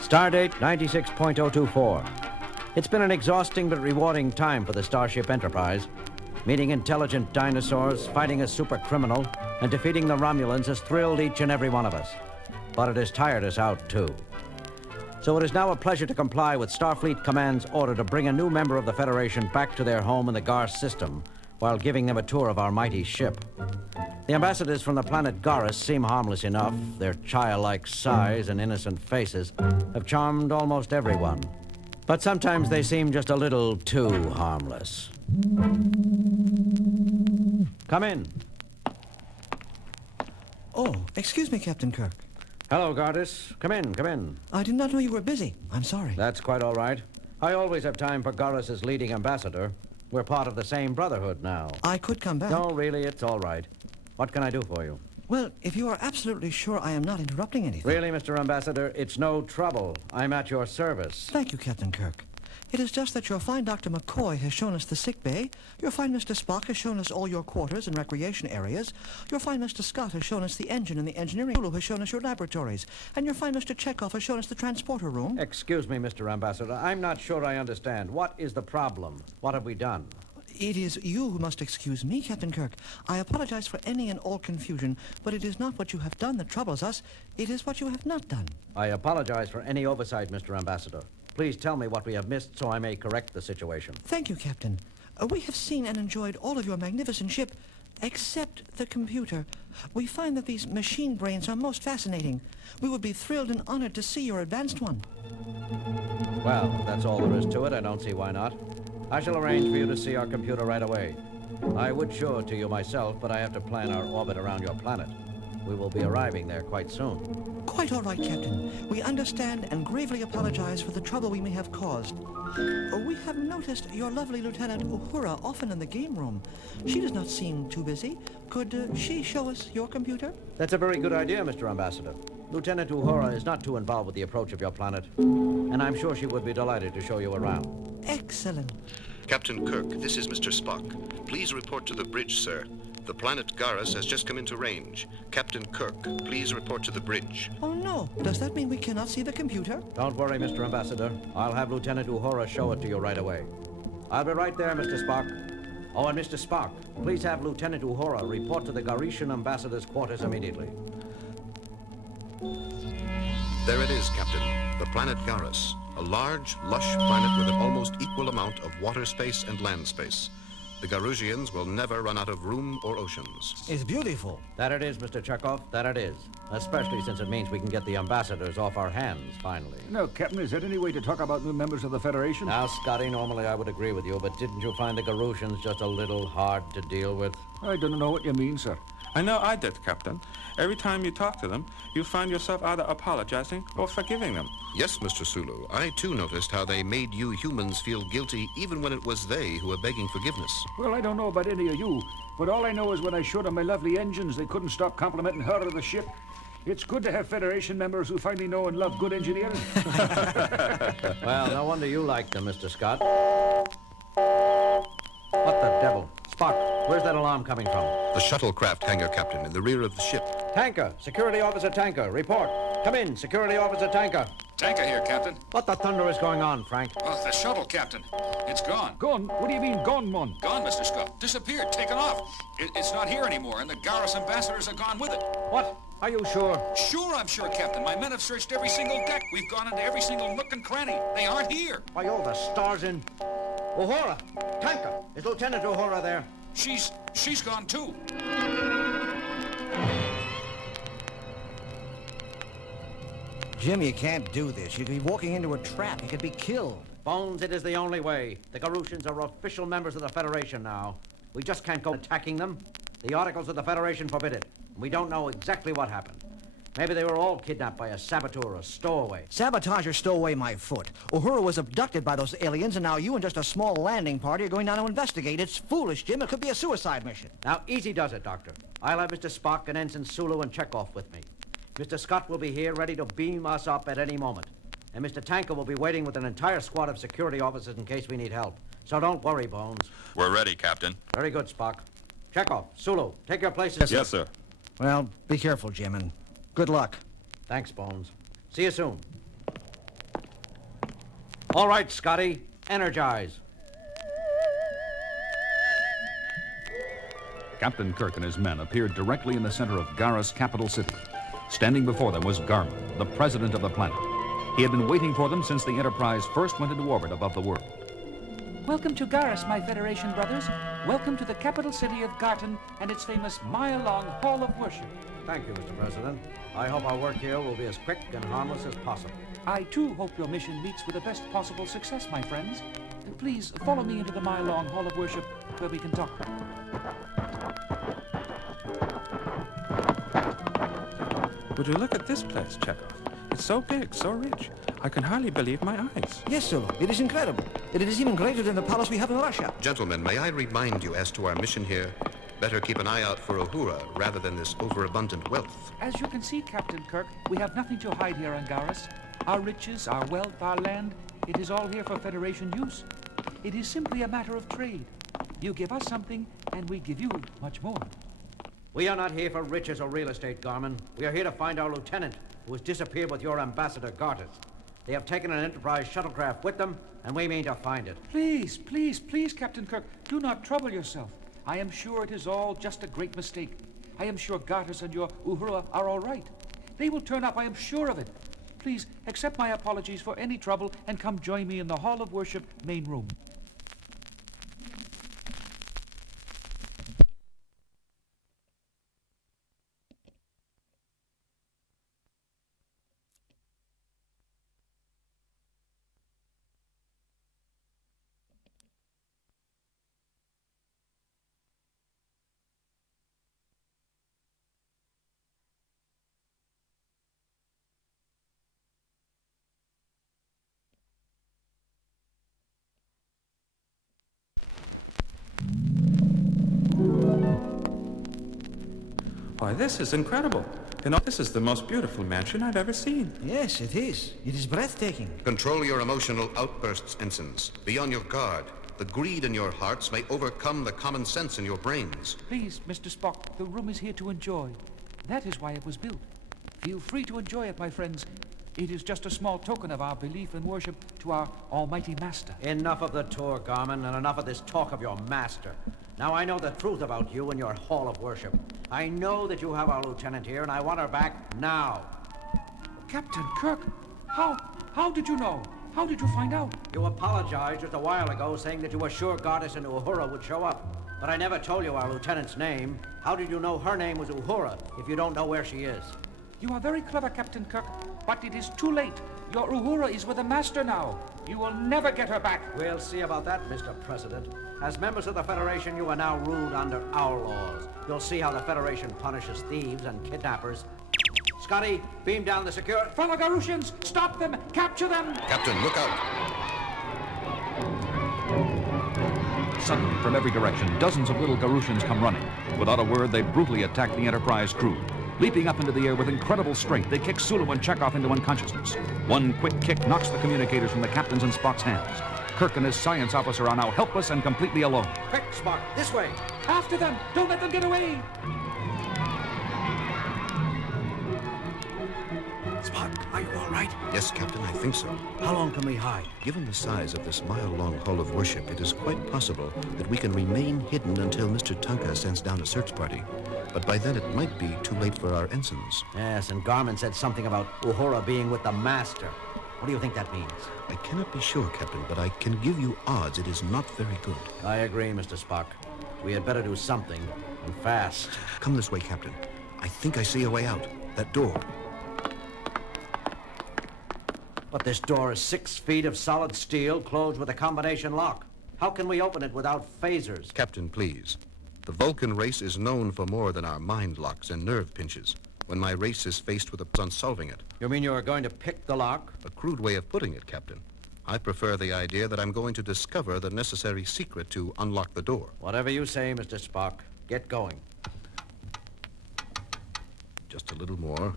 Stardate 96.024. It's been an exhausting but rewarding time for the Starship Enterprise. Meeting intelligent dinosaurs, fighting a super criminal, and defeating the Romulans has thrilled each and every one of us. But it has tired us out, too. So it is now a pleasure to comply with Starfleet Command's order to bring a new member of the Federation back to their home in the Garth system while giving them a tour of our mighty ship. The ambassadors from the planet Garrus seem harmless enough. Their childlike size and innocent faces have charmed almost everyone. But sometimes they seem just a little too harmless. Come in. Oh, excuse me, Captain Kirk. Hello, Garrus. Come in, come in. I did not know you were busy. I'm sorry. That's quite all right. I always have time for Garrus's leading ambassador. We're part of the same brotherhood now. I could come back. No, really, it's all right. What can I do for you? Well, if you are absolutely sure I am not interrupting anything... Really, Mr. Ambassador, it's no trouble. I'm at your service. Thank you, Captain Kirk. It is just that your fine Dr. McCoy has shown us the sick bay, your fine Mr. Spock has shown us all your quarters and recreation areas, your fine Mr. Scott has shown us the engine and the engineering, Sulu has shown us your laboratories, and your fine Mr. Chekhov has shown us the transporter room. Excuse me, Mr. Ambassador. I'm not sure I understand. What is the problem? What have we done? It is you who must excuse me, Captain Kirk. I apologize for any and all confusion, but it is not what you have done that troubles us. It is what you have not done. I apologize for any oversight, Mr. Ambassador. Please tell me what we have missed so I may correct the situation. Thank you, Captain. We have seen and enjoyed all of your magnificent ship, except the computer. We find that these machine brains are most fascinating. We would be thrilled and honored to see your advanced one. Well, if that's all there is to it, I don't see why not. I shall arrange for you to see our computer right away. I would show it to you myself, but I have to plan our orbit around your planet. We will be arriving there quite soon. Quite all right, Captain. We understand and gravely apologize for the trouble we may have caused. We have noticed your lovely Lieutenant Uhura often in the game room. She does not seem too busy. Could she show us your computer? That's a very good idea, Mr. Ambassador. Lieutenant Uhura is not too involved with the approach of your planet, and I'm sure she would be delighted to show you around. Excellent. Captain Kirk, this is Mr. Spock. Please report to the bridge, sir. The planet Garrus has just come into range. Captain Kirk, please report to the bridge. Oh, no. Does that mean we cannot see the computer? Don't worry, Mr. Ambassador. I'll have Lieutenant Uhura show it to you right away. I'll be right there, Mr. Spock. Oh, and Mr. Spock, please have Lieutenant Uhura report to the Garitian ambassador's quarters immediately. There it is, Captain. The planet Garrus. A large, lush planet with an almost equal amount of water space and land space. The Garusians will never run out of room or oceans. It's beautiful. That it is, Mr. Chekhov. That it is. Especially since it means we can get the ambassadors off our hands, finally. Now, Captain, is there any way to talk about new members of the Federation? Now, Scotty, normally I would agree with you, but didn't you find the Garusians just a little hard to deal with? I don't know what you mean, sir. I know I did, Captain. Every time you talk to them, you find yourself either apologizing or forgiving them. Yes, Mr. Sulu. I, too, noticed how they made you humans feel guilty even when it was they who were begging forgiveness. Well, I don't know about any of you, but all I know is when I showed them my lovely engines, they couldn't stop complimenting her or the ship. It's good to have Federation members who finally know and love good engineering. Well, no wonder you like them, Mr. Scott. What the devil? Spock, where's that alarm coming from? The shuttlecraft hangar, Captain, in the rear of the ship. Tanker! Security Officer Tanker, report. Come in, Security Officer Tanker. Tanker here, Captain. What the thunder is going on, Frank? Oh, the shuttle, Captain. It's gone. Gone? What do you mean, gone, mon? Gone, Mr. Scott. Disappeared, taken off. It's not here anymore, and the Garrus ambassadors are gone with it. What? Are you sure? Sure, I'm sure, Captain. My men have searched every single deck. We've gone into every single nook and cranny. They aren't here. Why, all the stars in... Uhura! Tanker! Is Lieutenant Uhura there? She's gone, too. Jim, you can't do this. You'd be walking into a trap. You could be killed. Bones, it is the only way. The Garusians are official members of the Federation now. We just can't go attacking them. The Articles of the Federation forbid it. We don't know exactly what happened. Maybe they were all kidnapped by a saboteur or a stowaway. Sabotage or stow away my foot. Uhura was abducted by those aliens, and now you and just a small landing party are going down to investigate. It's foolish, Jim. It could be a suicide mission. Now, easy does it, Doctor. I'll have Mr. Spock and Ensign Sulu and Chekhov with me. Mr. Scott will be here ready to beam us up at any moment. And Mr. Tanker will be waiting with an entire squad of security officers in case we need help. So don't worry, Bones. We're ready, Captain. Very good, Spock. Chekhov, Sulu, take your places. Yes, sir. Well, be careful, Jim, and good luck. Thanks, Bones. See you soon. All right, Scotty, energize. Captain Kirk and his men appeared directly in the center of Garrus' capital city. Standing before them was Garmin, the president of the planet. He had been waiting for them since the Enterprise first went into orbit above the world. Welcome to Garrus, my Federation brothers. Welcome to the capital city of Garton and its famous mile-long Hall of Worship. Thank you, Mr. President. I hope our work here will be as quick and harmless as possible. I, too, hope your mission meets with the best possible success, my friends. Please follow me into the mile-long Hall of Worship where we can talk. Would you look at this place, Chekhov? It's so big, so rich. I can hardly believe my eyes. Yes, Sulu, it is incredible. It is even greater than the palace we have in Russia. Gentlemen, may I remind you as to our mission here? Better keep an eye out for Uhura rather than this overabundant wealth. As you can see, Captain Kirk, we have nothing to hide here on Garrus. Our riches, our wealth, our land, it is all here for Federation use. It is simply a matter of trade. You give us something, and we give you much more. We are not here for riches or real estate, Garmin. We are here to find our lieutenant, who has disappeared with your ambassador, Gartus. They have taken an Enterprise shuttlecraft with them, and we mean to find it. Please, please, please, Captain Kirk, do not trouble yourself. I am sure it is all just a great mistake. I am sure Gartus and your Uhura are all right. They will turn up, I am sure of it. Please, accept my apologies for any trouble and come join me in the Hall of Worship main room. Why, this is incredible. You know, this is the most beautiful mansion I've ever seen. Yes, it is. It is breathtaking. Control your emotional outbursts, ensigns. Be on your guard. The greed in your hearts may overcome the common sense in your brains. Please, Mr. Spock, the room is here to enjoy. That is why it was built. Feel free to enjoy it, my friends. It is just a small token of our belief and worship to our almighty master. Enough of the tour, Garmin, and enough of this talk of your master. Now I know the truth about you and your Hall of Worship. I know that you have our lieutenant here, and I want her back now. Captain Kirk, how did you know? How did you find out? You apologized just a while ago, saying that you were sure Gartus and Uhura would show up. But I never told you our lieutenant's name. How did you know her name was Uhura if you don't know where she is? You are very clever, Captain Kirk, but it is too late. Your Uhura is with the master now. You will never get her back. We'll see about that, Mr. President. As members of the Federation, you are now ruled under our laws. You'll see how the Federation punishes thieves and kidnappers. Scotty, beam down the security. Fellow Garusians, stop them! Capture them! Captain, look out! Suddenly, from every direction, dozens of little Garusians come running. Without a word, they brutally attack the Enterprise crew. Leaping up into the air with incredible strength, they kick Sulu and Chekhov into unconsciousness. One quick kick knocks the communicators from the captain's and Spock's hands. Kirk and his science officer are now helpless and completely alone. Quick, Spock, this way. After them! Don't let them get away! Spock, are you all right? Yes, Captain, I think so. How long can we hide? Given the size of this mile-long Hall of Worship, it is quite possible that we can remain hidden until Mr. Tanka sends down a search party. But by then it might be too late for our ensigns. Yes, and Garmin said something about Uhura being with the master. What do you think that means? I cannot be sure, Captain, but I can give you odds it is not very good. I agree, Mr. Spock. We had better do something, and fast. Come this way, Captain. I think I see a way out. That door. But this door is 6 feet of solid steel closed with a combination lock. How can we open it without phasers? Captain, please. The Vulcan race is known for more than our mind locks and nerve pinches. When my race is faced with on solving it. You mean you are going to pick the lock? A crude way of putting it, Captain. I prefer the idea that I'm going to discover the necessary secret to unlock the door. Whatever you say, Mr. Spock. Get going. Just a little more.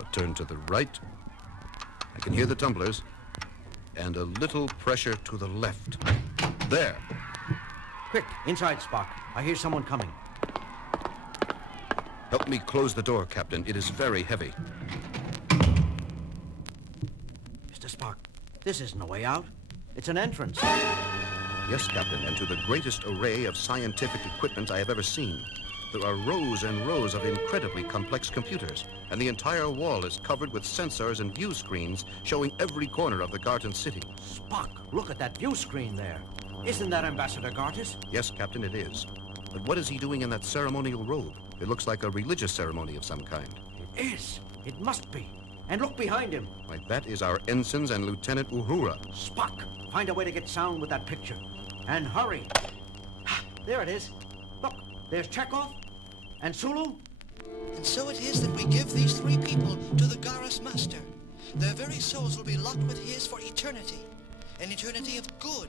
A turn to the right. I can hear the tumblers. And a little pressure to the left. There. Quick, inside, Spock. I hear someone coming. Help me close the door, Captain. It is very heavy. Mr. Spock, this isn't a way out. It's an entrance. Yes, Captain, and to the greatest array of scientific equipment I have ever seen. There are rows and rows of incredibly complex computers, and the entire wall is covered with sensors and view screens showing every corner of the Garton city. Spock, look at that view screen there. Isn't that Ambassador Gartis? Yes, Captain, it is. But what is he doing in that ceremonial robe? It looks like a religious ceremony of some kind. It is. It must be. And look behind him. Why, that is our ensigns and Lieutenant Uhura. Spock, find a way to get sound with that picture. And hurry. There it is. Look, there's Chekhov and Sulu. And so it is that we give these three people to the Garrus Master. Their very souls will be locked with his for eternity. An eternity of good,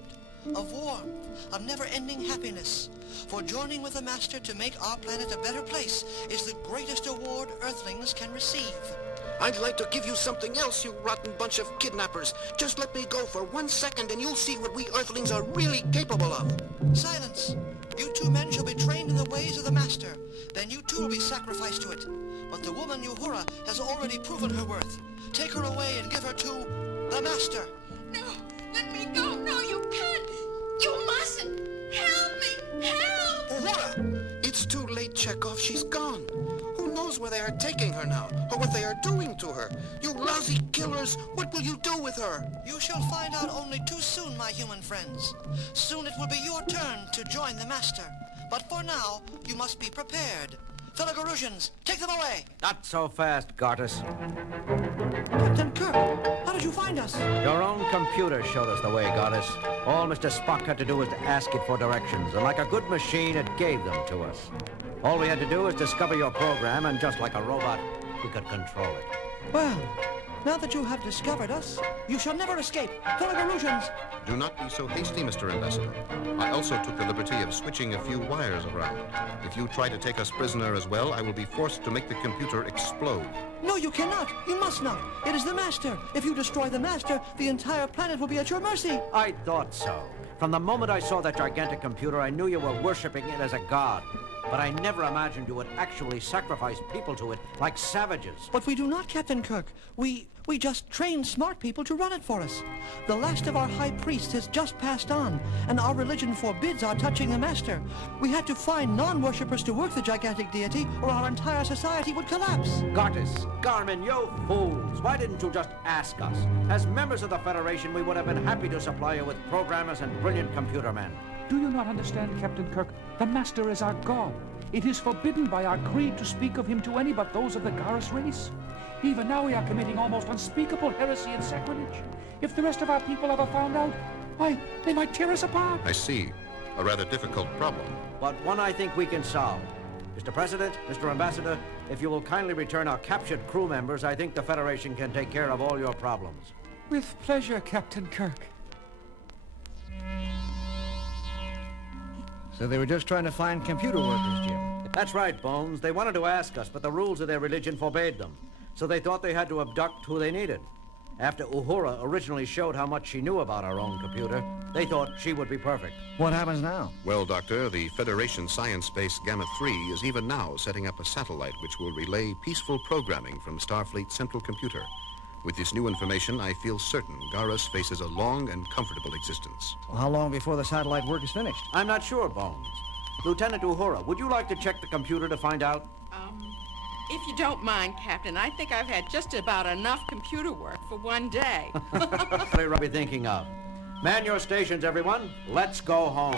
of warmth, of never-ending happiness. For joining with the Master to make our planet a better place is the greatest award Earthlings can receive. I'd like to give you something else, you rotten bunch of kidnappers. Just let me go for 1 second and you'll see what we Earthlings are really capable of. Silence! You two men shall be trained in the ways of the Master. Then you too will be sacrificed to it. But the woman Uhura has already proven her worth. Take her away and give her to the Master. No, let me go. No, you can't. You mustn't. Help me. Help! Uhura! It's too late, Chekhov. She's gone. Who knows where they are taking her now, or what they are doing to her? You lousy killers, what will you do with her? You shall find out only too soon, my human friends. Soon it will be your turn to join the Master. But for now, you must be prepared. Fellow Garusians, take them away! Not so fast, Gartis. Captain Kirk, how did you find us? Your own computer showed us the way, Gartis. All Mr. Spock had to do was to ask it for directions, and like a good machine, it gave them to us. All we had to do was discover your program, and just like a robot, we could control it. Well, now that you have discovered us, you shall never escape. Fellow Garusians! Do not be so hasty, Mr. Ambassador. I also took the liberty of switching a few wires around. If you try to take us prisoner as well, I will be forced to make the computer explode. No, you cannot. You must not. It is the Master. If you destroy the Master, the entire planet will be at your mercy. I thought so. From the moment I saw that gigantic computer, I knew you were worshipping it as a god. But I never imagined you would actually sacrifice people to it like savages. But we do not, Captain Kirk. We just train smart people to run it for us. The last of our high priests has just passed on, and our religion forbids our touching the Master. We had to find non-worshippers to work the gigantic deity, or our entire society would collapse. Gartis, Garmin, you fools! Why didn't you just ask us? As members of the Federation, we would have been happy to supply you with programmers and brilliant computer men. Do you not understand, Captain Kirk? The Master is our god. It is forbidden by our creed to speak of him to any but those of the Garrus race. Even now we are committing almost unspeakable heresy and sacrilege. If the rest of our people ever found out, why, they might tear us apart. I see. A rather difficult problem. But one I think we can solve. Mr. President, Mr. Ambassador, if you will kindly return our captured crew members, I think the Federation can take care of all your problems. With pleasure, Captain Kirk. So they were just trying to find computer workers, Jim. That's right, Bones. They wanted to ask us, but the rules of their religion forbade them. So they thought they had to abduct who they needed. After Uhura originally showed how much she knew about our own computer, they thought she would be perfect. What happens now? Well, Doctor, the Federation science base Gamma-3 is even now setting up a satellite which will relay peaceful programming from Starfleet's central computer. With this new information, I feel certain Garrus faces a long and comfortable existence. Well, how long before the satellite work is finished? I'm not sure, Bones. Lieutenant Uhura, would you like to check the computer to find out? If you don't mind, Captain, I think I've had just about enough computer work for one day. What are you thinking of? Man your stations, everyone. Let's go home.